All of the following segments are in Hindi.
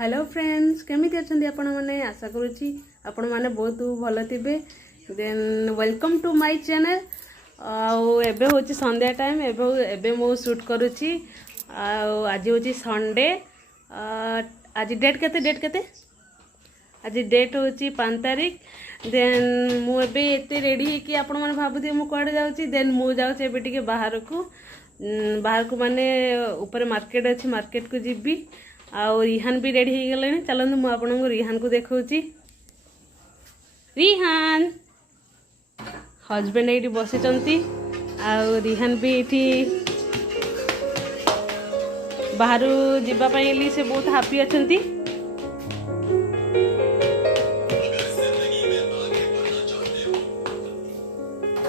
हेलो फ्रेंड्स केमी अच्छा आपण मैंने आशा करुच्ची आपण मैंने बहुत भल थे। Then welcome to my channel. आबे हूँ संध्या टाइम एबे मु शूट करुच्ची। आज हूँ संडे। आज डेट केते आज डेट हूँ 5 तारीख। देन मुझे एते रेडी कि आपण मैंने भावुथे मुझे कड़े जाऊँगी। देन मुझे जाऊँगी बाहर को माने ऊपर मार्केट अच्छी मार्केट को जीवी। आउ रिहान भी रेडी हो गले। चलते मुझे आपको रिहान को देखा। रिहान हजबैंड ये बसी रिहान भी ये बाहर जावाई से बहुत हापी अच्छा।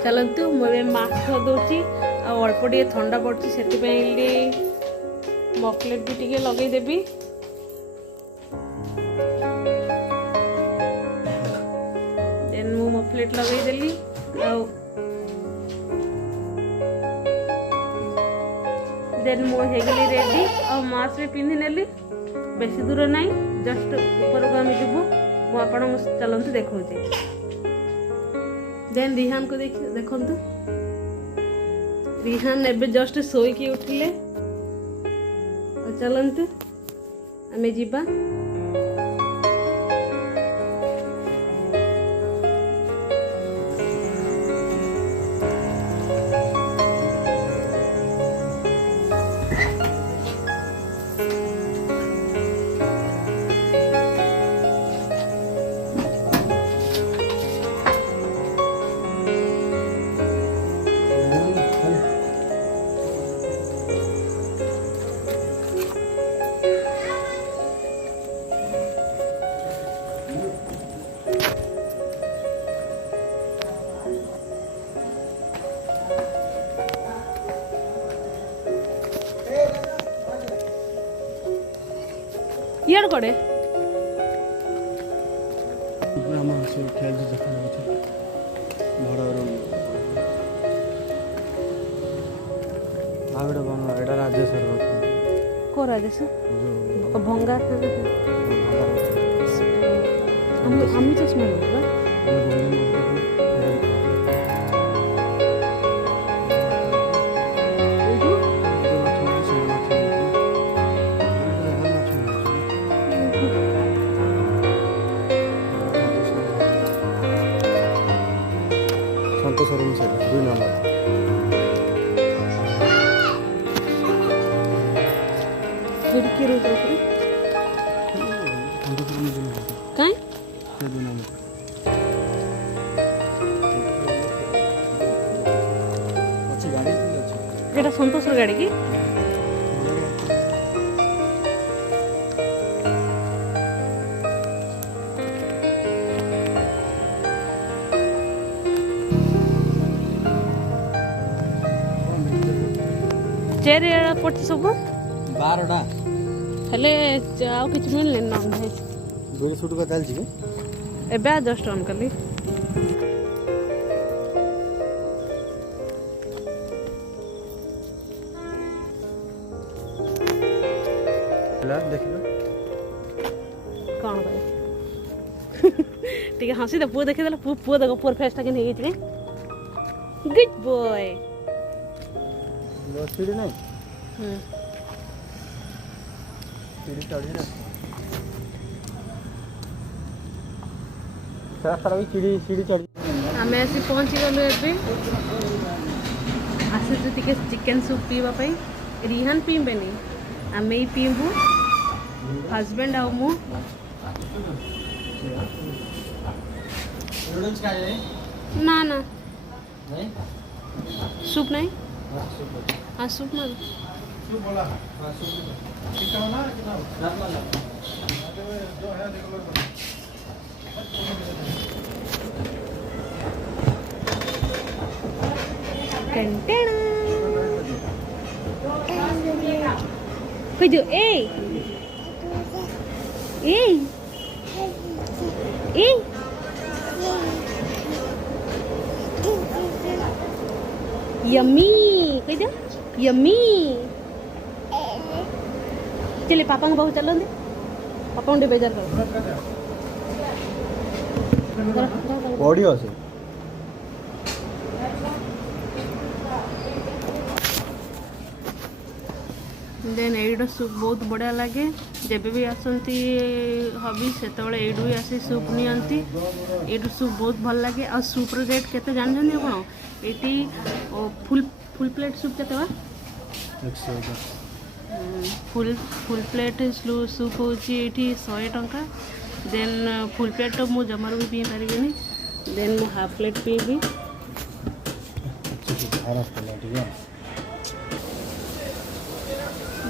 चलतु मुझे मास्क धोदे अल्प टे ठंडा पड़ी से मफलेट भी टिके लगे देबी। देन मु मफलेट लगे देली। देन मु हे गली रेडी और मास्क भी पिंधि नेली। बेसी दूर नहीं जस्ट ऊपर को हम जीवु। मु आपण चलंतु देखौची। देन रिहान को देखंतु। रिहान एबे जस्ट सोई की उठिले। चलते आमे जीवा। यार कड़े को राजेश्वर भंगा आम्ही चष्मा संतोष रूम से 2 नंबर खिड़की रो तो काई 2 नंबर अच्छी गाड़ी अच्छी एटा संतोष रो गाड़ी की चेयर पड़ती सब 12टा हेले आउ किछ मिलले नॉन वेज दूर शूट का चल छी एबे जस्ट ऑन करली। ला देखिलो कौन करे ठीक है हंसी दे पुओ देखि देला पुओ देखो पुओ फेसटा के नहीं गई गुड बॉय सीढ़ी नहीं सीढ़ी चढ़ी ना सारा भी सीढ़ी चढ़ी। आमे आसी पहुंची गलु एबे आसे टिके चिकन सूप पीवा पई। रिहान पीबेनी आमे ही पीबू हस्बैंड आउ मु। नूडल्स का है ना ना नहीं सूप नहीं हाँ सूप मार सूप बोला हां सूप कितना वाला कितना वाला जो है देख लो कंटेना कोई जो ए यम्मी कोई जो यम्मी चले पापा को बहुत चलो दे पापा उन्हें बेजार कर पड़ियो से देन एइड सूप बहुत बढ़िया लगे जब भी आसती हबी से एइडू भी आसी सूप नियंती एइडू सूप बहुत भल लगे आ सूप रेट केते जानछन आपण eighty full full plate soup केते बा 110 फुल प्लेट सूप होची एटी 100 टंका देन फुल प्लेट तो मु जमार भी पी पारिबेनी देन मु हाफ प्लेट पीबी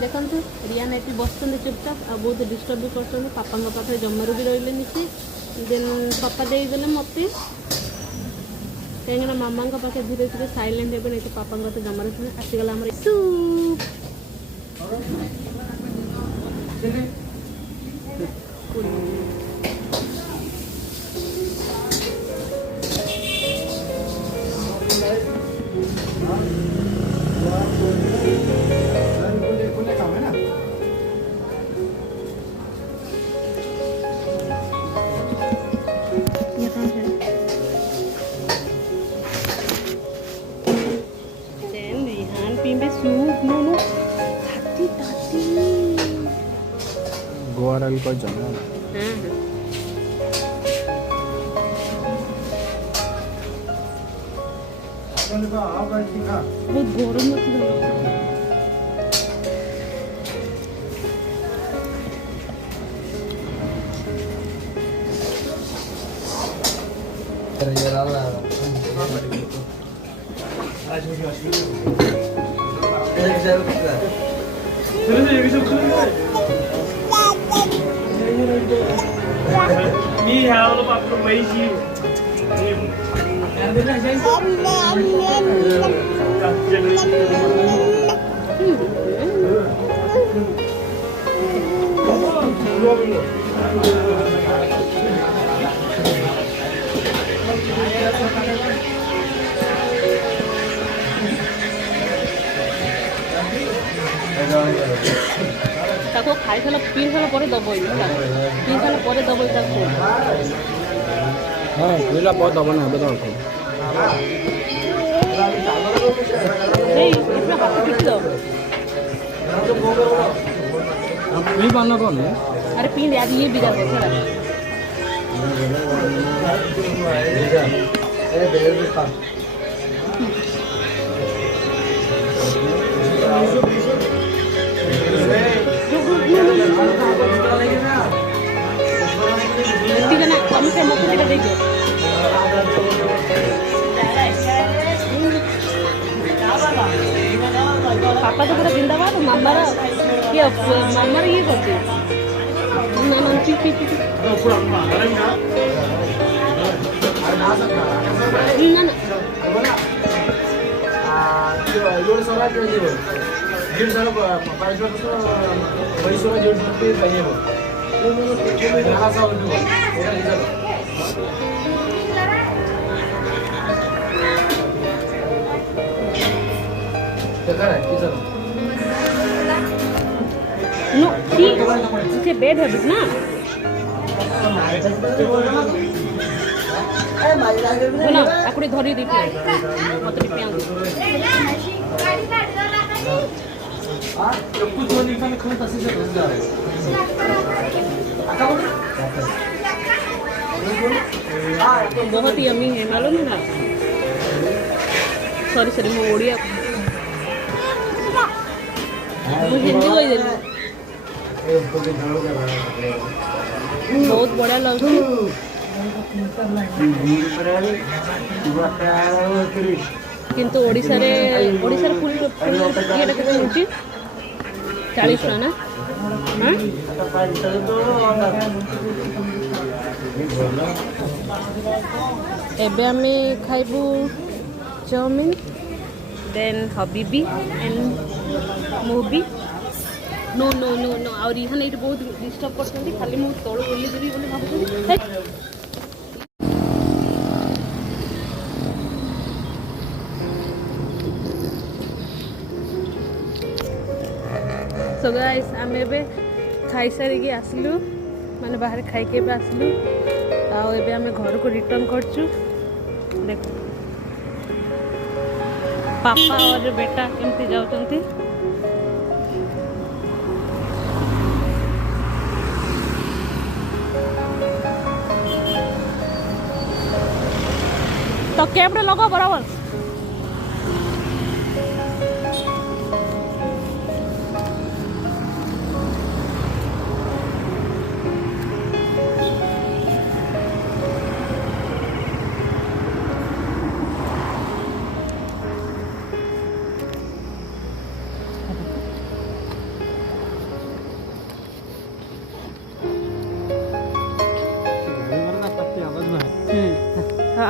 देखते रियान ये बसते चुपचाप आ बहुत डिस्टर्ब भी कर पापा पाखे जमारू भी रही सी देन पापा देदेले मत कहीं मामा पाखे धीरे धीरे साइलेंट हे नहीं तो पापा तो जमार आसीगला सूप गोवा को जाना बहुत गरम अच्छी मी ह्याला पापड पैसे ताको खाई सारा पी सारा पर दबई पी सारा पर दबई ताको हाँ पीला बहुत दबा ना बताओ नहीं इसमें हाथ पीछ दो पी पाना कौन है अरे पी यार ये बिगाड़ दे सारा ठीक है ना कम से मत बेटा देखो पापा तो पूरा जिंदाबाद मामा ये मामा ये करते ना ना पी पी पी ना ना नो ठीक बेड हैबिट ना ना आकुड़ी धरी दी मत पियांगु बहुत ही यमी है मालूम है ना सॉरी सॉरी मैं ओडिया हिंदी कही बहुत बढ़िया लगे किंतु ओडिशा रे फुल ये केते होची 40 टका ना हां एबे आमे खाइबू चाउमिन देन हबीबी and movie no no no no और यहाँ ये बहुत डिस्टर्ब कर खाली मुझे तौल बोली देवी बोली भाव सो गाइस आम ए खाई सारिकी आसलु ମାନେ ବାହାରେ ଖାଇକି ଏବେ ଆସିଲୁ ଆଉ ଏବେ ଆମେ ଘରକୁ ରିଟର୍ନ କରୁଛୁ। ଦେଖ ପାପା और बेटा କେମିତି ଯାଉଛନ୍ତି। तो कैमरा लगाओ बराबर।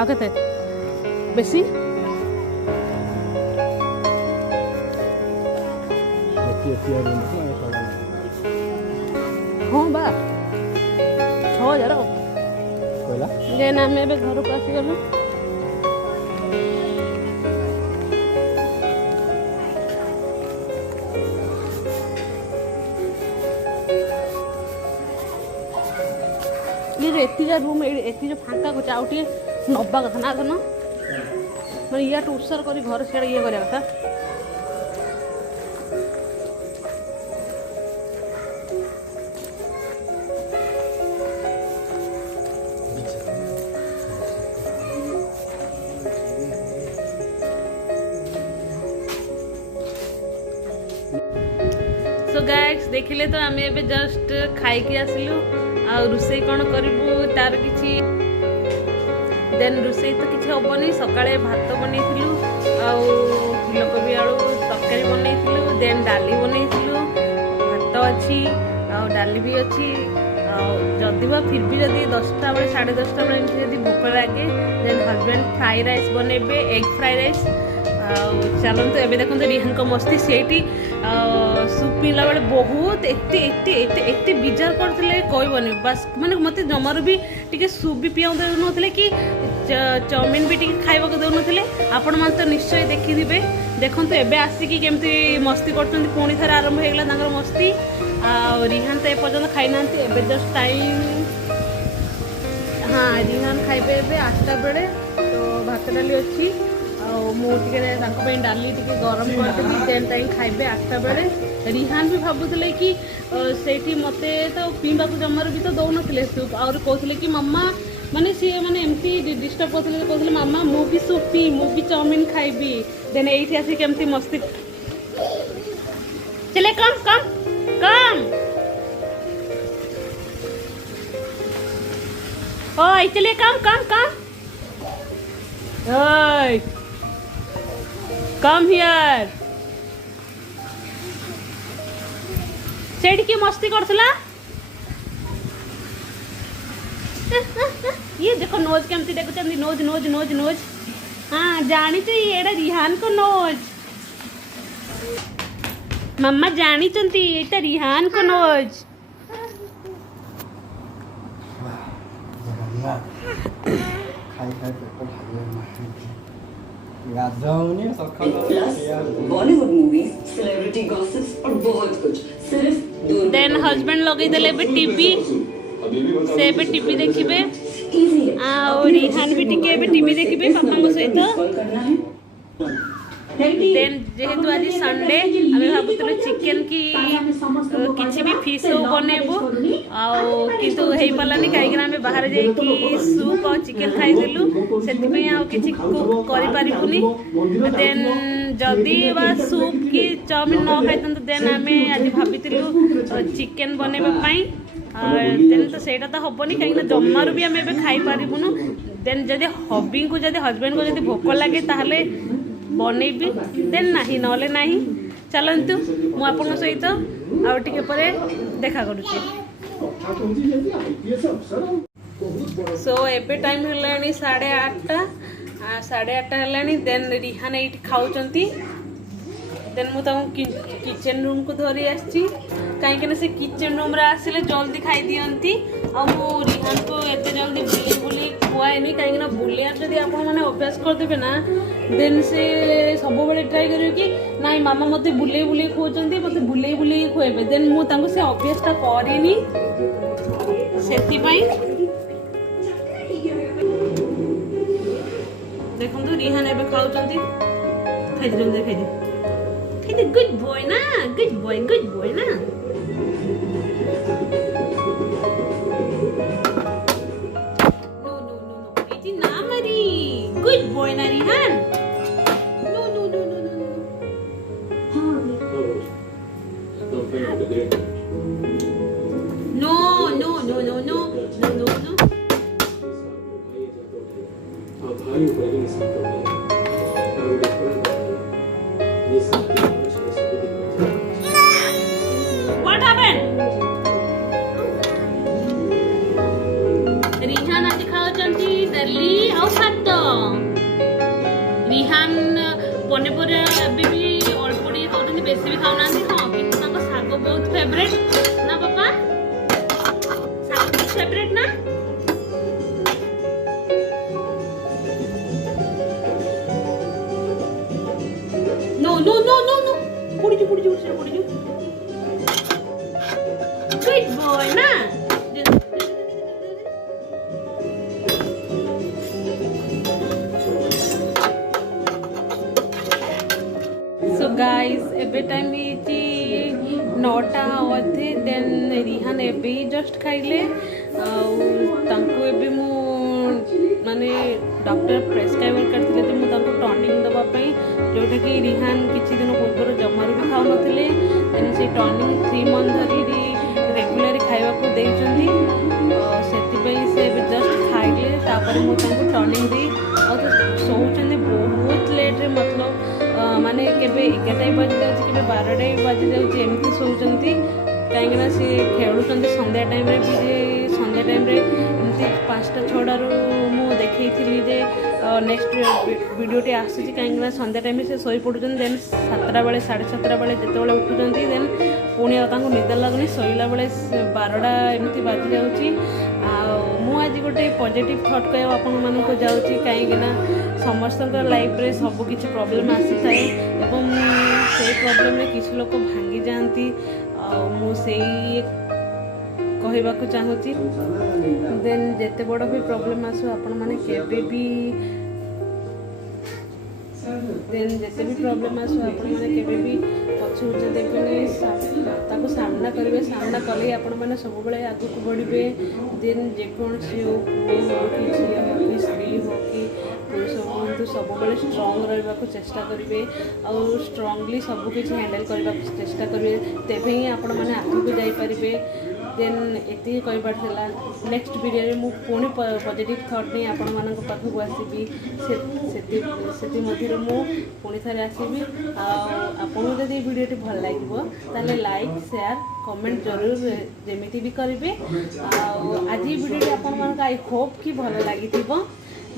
आगे थे बेसी हाँ बा 6000 जेन आम ए घर को आसीगलु। ये रूम एति जो फांका को आउटे नबा कथा ना धन मैं या उत्सर कर घर सियाड़े ये करा कथा। सो गाइस देखिले तो आम ए जस्ट खाई आसलु आ रोसई कौन करूँ तार किसी देन रोसई तो किसी हेनी सकाळे भात बनईलु फुलकोबी आलू तरकारी बनईलु देन डाली बनईलु भात अच्छी डाली भी अच्छी जदि बा फिर भी जदि 10टा बेले 10:30 बेले जदि भोक लगे देन हजबैंड फ्राई राइस बनइबे एग फ्राई राइस। चलते एवं देखते रिहान को मस्ती से सूप पीला बेले बहुत एत बिजार करते कहबनी बस माने मत जमार भी टी सूप भी पिया दे कि चाउमिन भी टी खावा दौन आपण मैंने तो निश्चय देखिथे देखो एवं आसिकी केमती मस्ती कर पुणी थे आरंभ होगा मस्ती रिहान तो एपर्तन खाई ना एवं जस्ट टाइम हाँ रिहान खाइबे 8टा बेले तो भात डाली अच्छी मुझे डाली टी गरम करदेवी देन टाइम खाइबे 8टा बेले। रिहान भी भावुले कि से मत तो पीवा जमार भी तो दौन सूप और कहते कि मामा माने सी माने एमती डिस्टर्ब करते कहते मामा मु भी सूप पी मु भी चाउमिन खाइबी देन ये आसी केमती मस्ती चले कम कम कम ओए चले कम कम कम ओए कम हियर सेठ की मस्ती करथला ये देखो नोज केमती देखुछंदी नोज नोज नोज नोज हाँ जानी तो ये रिहान को नोज मम्मा जानी चंती ये रिहान को knows Bollywood movies celebrity gossips और बहुत कुछ सिर्फ देन हस्बैंड लगे देले बे टीवी से बे टीवी देखिबे आ रिहान भी टिके बे टीवी देखिबे पापा को सहित देन जेहेतु आज संडे आम भावुलु चिकेन की किसी भी फिश बनइबू किंतु हो पारानी कहीं बाहर जाकि सूप और चिकेन खाईदेलु से किसी करें देन जदि बा सूप कि चाउमिन न खाई देन आम आज भाविलु चिकेन बनवाई देन तो सेटा तो हेनी कहीं जमारू भी आम खाई पारूनु देन जदि हबी को जब हजबैंड को जब भोक लगे ताहले बनइबी देन नाही नले नाही चलतु मु आपन सहित आउ टिके परे देखा करूची। सो एबे टाइम हेलानी 8:30 8:30 हेलानी देन रिहान एठी खाउचंती देन मु किचन रूम को धरी आसी कहीं से किचन रूम रे आसिले जल्दी खाई दियंती आ मु रिहान को एते जल्दी बुली बुली खुआएनी कहीं बुलिया जब आप अभ्यास करदेवे ना देन से सब बेले ट्राए करेंगे कि नाई मामा मत बुले बुले खुआते मत बुले बुले खुएबे देन मुझे से अभ्यासटा करेनी ସେଥିପାଇଁ ଦେଖନ୍ତୁ ରିହାନ ଏବେ ଖାଉଛନ୍ତି ଖାଇଦିଅନ୍ତୁ ଖାଇଦେ ଗୁଡ୍ ବୟ ନା ଗୁଡ୍ ବୟ ନା ଏଠି ନା ମାରି ଗୁଡ୍ ବୟ ନା Rihan no. What happened? Rihan आज खाऊचंती डरली और भात रिहान पनीपरिया ଏବେ ବି ଅଳ୍ପ ଟିକେ ଖାଉଛନ୍ତି ବେଶୀ ବି ଖାଉନାହାନ୍ତି ହଁ କିନ୍ତୁ ତାଙ୍କ ଶାଗ ବହୁତ ଫେଭରେଟ୍ ନା ବାପା ଶାଗ ଫେଭରେଟ୍ ନା no ପଡ଼ିଛୁ good boy ନା सो गाइज एबे टाइम ହେଇଛି 9ଟା ଅଧେ ଦେନ୍ ରିହାନ ଏବେ ଜଷ୍ଟ ଖାଇଲେ ଆଉ ତାଙ୍କୁ ଏବେ ମୁଁ ମାନେ ଡକ୍ଟର ପ୍ରେସ୍କ୍ରାଇବ୍ କରିଥିଲେ ଯେ ମୁଁ ତାଙ୍କୁ ଟନିକ୍ ଦେବା ପାଇଁ ଯେଉଁଟାକି ରିହାନ କିଛି ଦିନ ପୂର୍ବରୁ ଜମାରୁ ବି ଖାଉନଥିଲେ ଦେନ୍ ସେ ଟନିକ୍ 3 ମନ୍ଥ ଧରି ରେଗୁଲାର ଖାଇବାକୁ ଦେଇଛନ୍ତି ସେଥିପାଇଁ ସେ ଏବେ ଜଷ୍ଟ ଖାଇଲେ ତାପରେ ମୁଁ ତାଙ୍କୁ ଟନିକ୍ ଦେଇ ଆଉ ତ ଶୋଉଛନ୍ତି ବହୁତ ଲେଟ୍ରେ ମତଲବ ମାନେ କେବେ 11ଟା ବାଜି ଯାଉଛି କେବେ 12ଟା ବାଜି ଯାଉଛି ଏମିତି ଶୋଉଛନ୍ତି କାହିଁକିନା ସେ ଖେଳୁଛନ୍ତି ସନ୍ଧ୍ୟା ଟାଇମ୍ରେ ବି ଯେ ସନ୍ଧ୍ୟା ଟାଇମ୍ରେ ଏମିତି 5ଟା 6ଟାରୁ ମୁଁ ଦେଖେଇଥିଲି ଯେ ନେକ୍ସଟ ଭିଡ଼ିଓଟି ଆସୁଛି କାହିଁକିନା ସନ୍ଧ୍ୟା ଟାଇମ୍ରେ ସେ ଶୋଇପଡ଼ୁଛନ୍ତି ଦେନ୍ 7ଟା ବେଳେ 7:30 ବେଳେ ଯେତେବେଳେ ଉଠୁଛନ୍ତି ଦେନ୍ ପୁଣି ଆଉ ତାଙ୍କୁ ନିଦ ଲାଗୁନି ଶୋଇଲା ବେଳେ 12ଟା ଏମିତି ବାଜି ଯାଉଛି ଆଉ ମୁଁ ଆଜି ଗୋଟେ ପଜିଟିଭ୍ ଥଟ୍ କହିବାକୁ ଆପଣମାନଙ୍କୁ ଯାଉଛି କାହିଁକିନା ସମସ୍ତଙ୍କ ଲାଇଫ୍ରେ ସବୁକିଛି ପ୍ରୋବ୍ଲେମ୍ ଆସିଥାଏ ଏବଂ ସେଇ ପ୍ରୋବ୍ଲେମ୍ରେ କିଛି ଲୋକ ଭାଙ୍ଗି ଯାଆନ୍ତି ଆଉ ମୁଁ ସେଇ କହିବାକୁ ଚାହୁଁଛି ଦେନ୍ ଯେତେ ବଡ଼ ବି ପ୍ରୋବ୍ଲେମ୍ ଆସୁ ଆପଣମାନେ କେବେ ବି ଦେନ୍ ଯେତେ ବି ପ୍ରୋବ୍ଲେମ୍ ଆସୁ ଆପଣମାନେ କେବେ ବି ପଛଘୁଞ୍ଚା ଦେବେନି ତାକୁ ସାମ୍ନା କରିବେ ସାମ୍ନା କଲେ ଆପଣମାନେ ସବୁବେଳେ ଆଗକୁ ବଢ଼ିବେ ଦେନ୍ ଯେକୌଣସି ପୁଅ ହଉ କି ଝିଅ ହଉ କି ସ୍ତ୍ରୀ ହଉ କି ପୁରୁଷ ହୁଅନ୍ତୁ ସବୁବେଳେ ଷ୍ଟ୍ରଙ୍ଗ ରହିବାକୁ ଚେଷ୍ଟା କରିବେ ଆଉ ଷ୍ଟ୍ରଙ୍ଗଲି ସବୁକିଛି ହ୍ୟାଣ୍ଡେଲ୍ କରିବାକୁ ଚେଷ୍ଟା କରିବେ ତେବେ ହିଁ ଆପଣମାନେ ଆଗକୁ ଯାଇପାରିବେ ଦେନ୍ ଏତିକି କହିବାର ଥିଲା ନେକ୍ସଟ ଭିଡ଼ିଓରେ ମୁଁ ପୁଣି ପଜିଟିଭ୍ ଥଟ୍ ନେଇ ଆପଣମାନଙ୍କ ପାଖକୁ ଆସିବି ସେଥିମଧ୍ୟରୁ ମୁଁ ପୁଣି ଥରେ ଆସିବି ଆଉ ଆପଣଙ୍କୁ ଯଦି ଏଇ ଭିଡ଼ିଓଟି ଭଲ ଲାଗିବ ତାହେଲେ ଲାଇକ୍ ସେୟାର କମେଣ୍ଟ ଜରୁର ଯେମିତି ବି କରିବେ ଆଉ ଆଜି ଭିଡ଼ିଓଟି ଆପଣମାନଙ୍କୁ ଆଇ ହୋପ୍ କି ଭଲ ଲାଗିଥିବ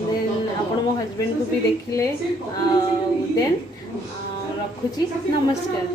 ଦେନ୍ ଆପଣ ମୋ ହଜବେଣ୍ଡକୁ ବି ଦେଖିଲେ ଆଉ ଦେନ୍ ରଖୁଛି ନମସ୍କାର।